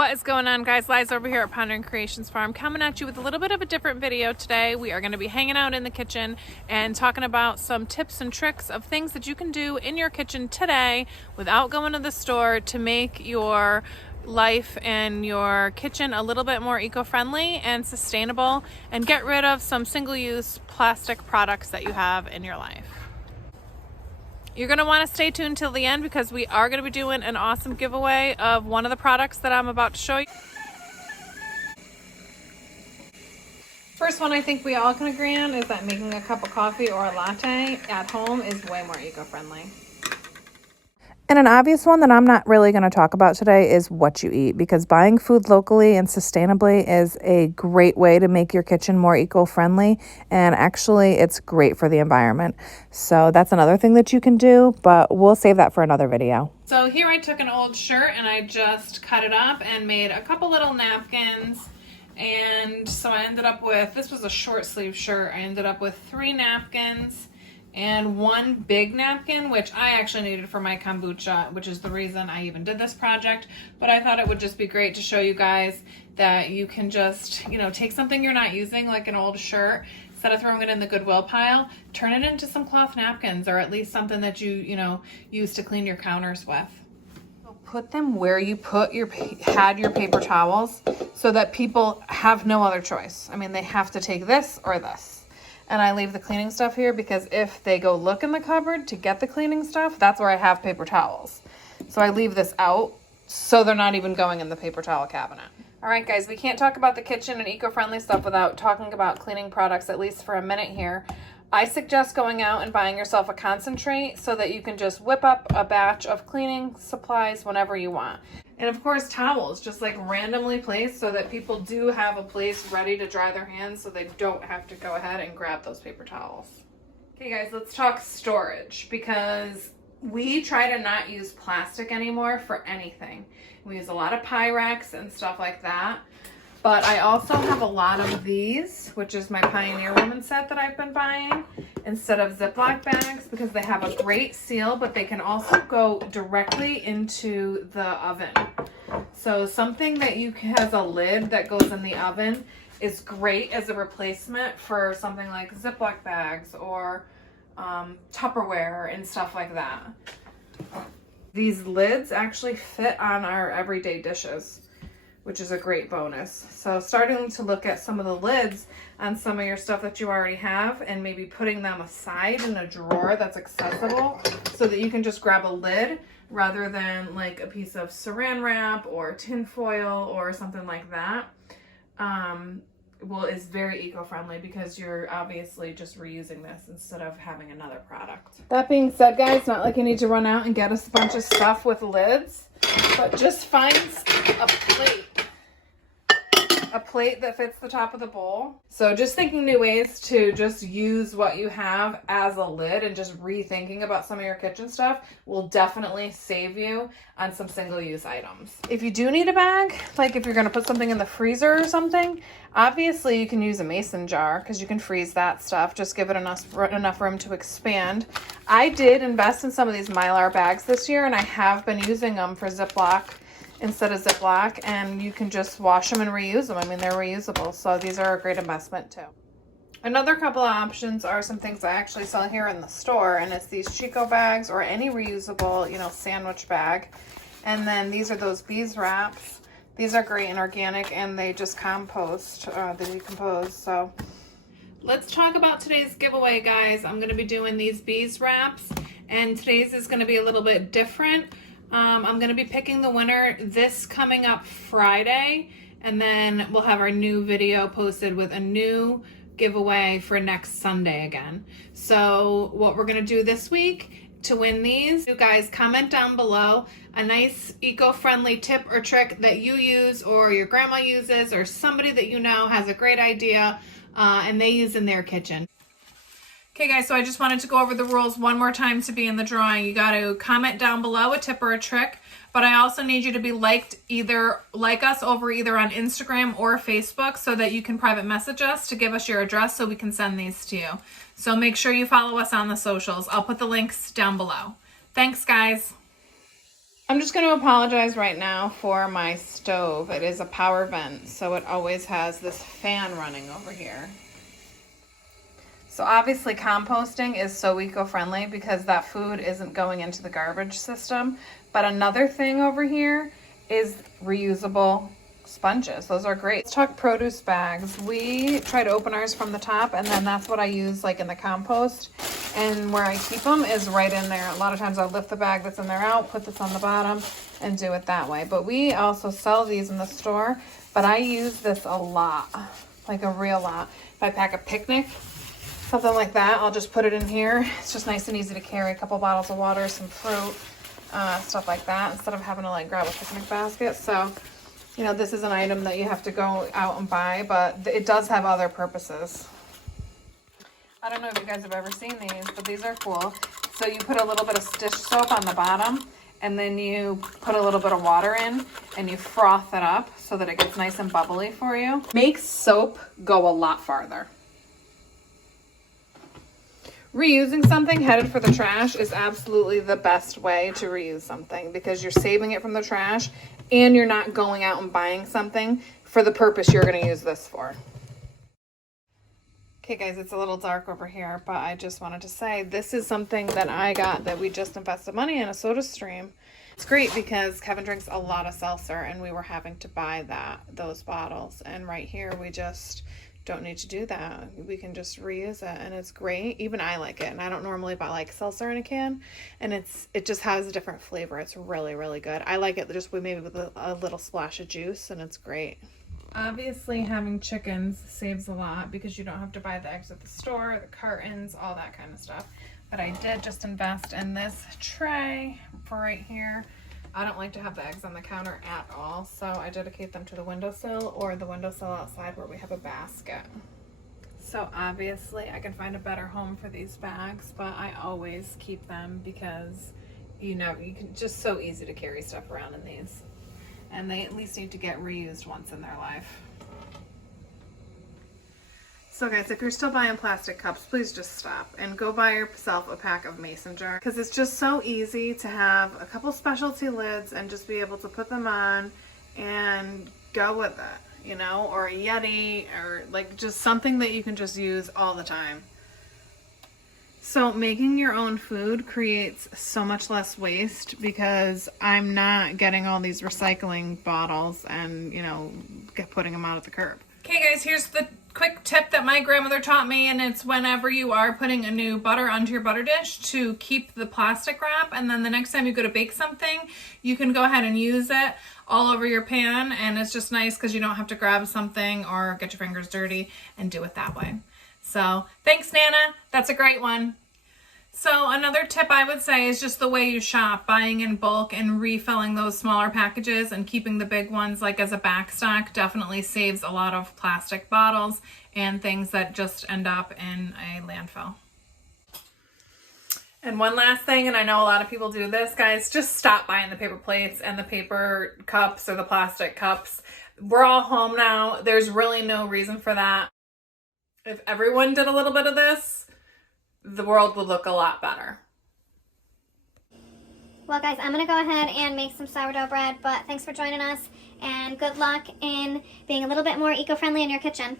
What is going on, guys? Liza over here at Pondering Creations Farm, coming at you with a little bit of a different video today. We are going to be hanging out in the kitchen and talking about some tips and tricks of things that you can do in your kitchen today without going to the store to make your life and your kitchen a little bit more eco-friendly and sustainable, and get rid of some single-use plastic products that you have in your life. You're going to want to stay tuned till the end because we are going to be doing an awesome giveaway of one of the products that I'm about to show you. First one I think we all can agree on is that making a cup of coffee or a latte at home is way more eco-friendly. And an obvious one that I'm not really going to talk about today is what you eat, because buying food locally and sustainably is a great way to make your kitchen more eco-friendly, and actually it's great for the environment. So that's another thing that you can do, but we'll save that for another video. So here I took an old shirt and I just cut it up and made a couple little napkins. And so I ended up with, this was a short sleeve shirt, I ended up with 3 napkins and 1 big napkin, which I actually needed for my kombucha, which is the reason I even did this project. But I thought it would just be great to show you guys that you can just, take something you're not using, like an old shirt, instead of throwing it in the Goodwill pile, turn it into some cloth napkins, or at least something that you use to clean your counters with. Put them where you had your paper towels so that people have no other choice. I mean, they have to take this or this. And I leave the cleaning stuff here because if they go look in the cupboard to get the cleaning stuff, that's where I have paper towels. So I leave this out so they're not even going in the paper towel cabinet. All right, guys, we can't talk about the kitchen and eco-friendly stuff without talking about cleaning products, at least for a minute here. I suggest going out and buying yourself a concentrate so that you can just whip up a batch of cleaning supplies whenever you want. And of course, towels, just like randomly placed so that people do have a place ready to dry their hands so they don't have to go ahead and grab those paper towels. Okay, guys, let's talk storage, because we try to not use plastic anymore for anything. We use a lot of Pyrex and stuff like that. But I also have a lot of these, which is my Pioneer Woman set that I've been buying, instead of Ziploc bags, because they have a great seal, but they can also go directly into the oven. So something that has a lid that goes in the oven is great as a replacement for something like Ziploc bags or Tupperware and stuff like that. These lids actually fit on our everyday dishes, which is a great bonus. So starting to look at some of the lids on some of your stuff that you already have and maybe putting them aside in a drawer that's accessible so that you can just grab a lid rather than like a piece of saran wrap or tin foil or something like that. Is very eco-friendly because you're obviously just reusing this instead of having another product. That being said, guys, not like you need to run out and get a bunch of stuff with lids, but just find a plate that fits the top of the bowl. So just thinking new ways to just use what you have as a lid and just rethinking about some of your kitchen stuff will definitely save you on some single-use items. If you do need a bag, like if you're going to put something in the freezer or something, obviously you can use a mason jar because you can freeze that stuff. Just give it enough room to expand. I did invest in some of these Mylar bags this year, and I have been using them for Ziploc instead of Ziploc, and you can just wash them and reuse them. I mean, they're reusable, so these are a great investment too. Another couple of options are some things I actually sell here in the store, and it's these Chico bags or any reusable, sandwich bag. And then these are those bees wraps. These are great and organic, and they just compost, they decompose. So let's talk about today's giveaway, guys. I'm going to be doing these bees wraps, and today's is going to be a little bit different. I'm going to be picking the winner this coming up Friday, and then we'll have our new video posted with a new giveaway for next Sunday again. So what we're going to do this week to win these, you guys comment down below a nice eco-friendly tip or trick that you use or your grandma uses or somebody that you know has a great idea and they use in their kitchen. Okay, guys, so I just wanted to go over the rules one more time to be in the drawing. You got to comment down below a tip or a trick, but I also need you to be like us over either on Instagram or Facebook so that you can private message us to give us your address so we can send these to you. So make sure you follow us on the socials. I'll put the links down below. Thanks, guys. I'm just going to apologize right now for my stove. It is a power vent, so it always has this fan running over here. So obviously composting is so eco-friendly because that food isn't going into the garbage system. But another thing over here is reusable sponges. Those are great. Let's talk produce bags. We try to open ours from the top, and then that's what I use like in the compost. And where I keep them is right in there. A lot of times I'll lift the bag that's in there out, put this on the bottom, and do it that way. But we also sell these in the store, but I use this a lot, like a real lot. If I pack a picnic, something like that, I'll just put it in here. It's just nice and easy to carry. A couple bottles of water, some fruit, stuff like that, instead of having to like grab a picnic basket. So, you know, this is an item that you have to go out and buy, but it does have other purposes. I don't know if you guys have ever seen these, but these are cool. So you put a little bit of dish soap on the bottom, and then you put a little bit of water in, and you froth it up so that it gets nice and bubbly for you. Makes soap go a lot farther. Reusing something headed for the trash is absolutely the best way to reuse something because you're saving it from the trash and you're not going out and buying something for the purpose you're going to use this for. Okay guys, it's a little dark over here, but I just wanted to say this is something that I got that we just invested money in, a soda stream. It's great because Kevin drinks a lot of seltzer and we were having to buy those bottles, and right here we just don't need to do that. We can just reuse it and it's great. Even I like it, and I don't normally buy like seltzer in a can, and it just has a different flavor. It's really, really good. I like it just maybe with a little splash of juice, and it's great. Obviously having chickens saves a lot because you don't have to buy the eggs at the store, the cartons, all that kind of stuff. But I did just invest in this tray for right here. I don't like to have the eggs on the counter at all, so I dedicate them to the windowsill or the windowsill outside where we have a basket. So obviously I can find a better home for these bags, but I always keep them because you can just so easy to carry stuff around in these. And they at least need to get reused once in their life. So guys, if you're still buying plastic cups, please just stop and go buy yourself a pack of mason jars, because it's just so easy to have a couple specialty lids and just be able to put them on and go with it, you know, or a Yeti, or like just something that you can just use all the time. So making your own food creates so much less waste because I'm not getting all these recycling bottles and, you know, putting them out at the curb. Okay guys, here's the quick tip that my grandmother taught me, and it's whenever you are putting a new butter onto your butter dish to keep the plastic wrap, and then the next time you go to bake something, you can go ahead and use it all over your pan, and it's just nice because you don't have to grab something or get your fingers dirty and do it that way. So thanks, Nana. That's a great one. So another tip I would say is just the way you shop, buying in bulk and refilling those smaller packages and keeping the big ones like as a backstock definitely saves a lot of plastic bottles and things that just end up in a landfill. And one last thing, and I know a lot of people do this, guys, just stop buying the paper plates and the paper cups or the plastic cups. We're all home now. There's really no reason for that. If everyone did a little bit of this, the world would look a lot better. Well guys, I'm going to go ahead and make some sourdough bread, but thanks for joining us and good luck in being a little bit more eco-friendly in your kitchen.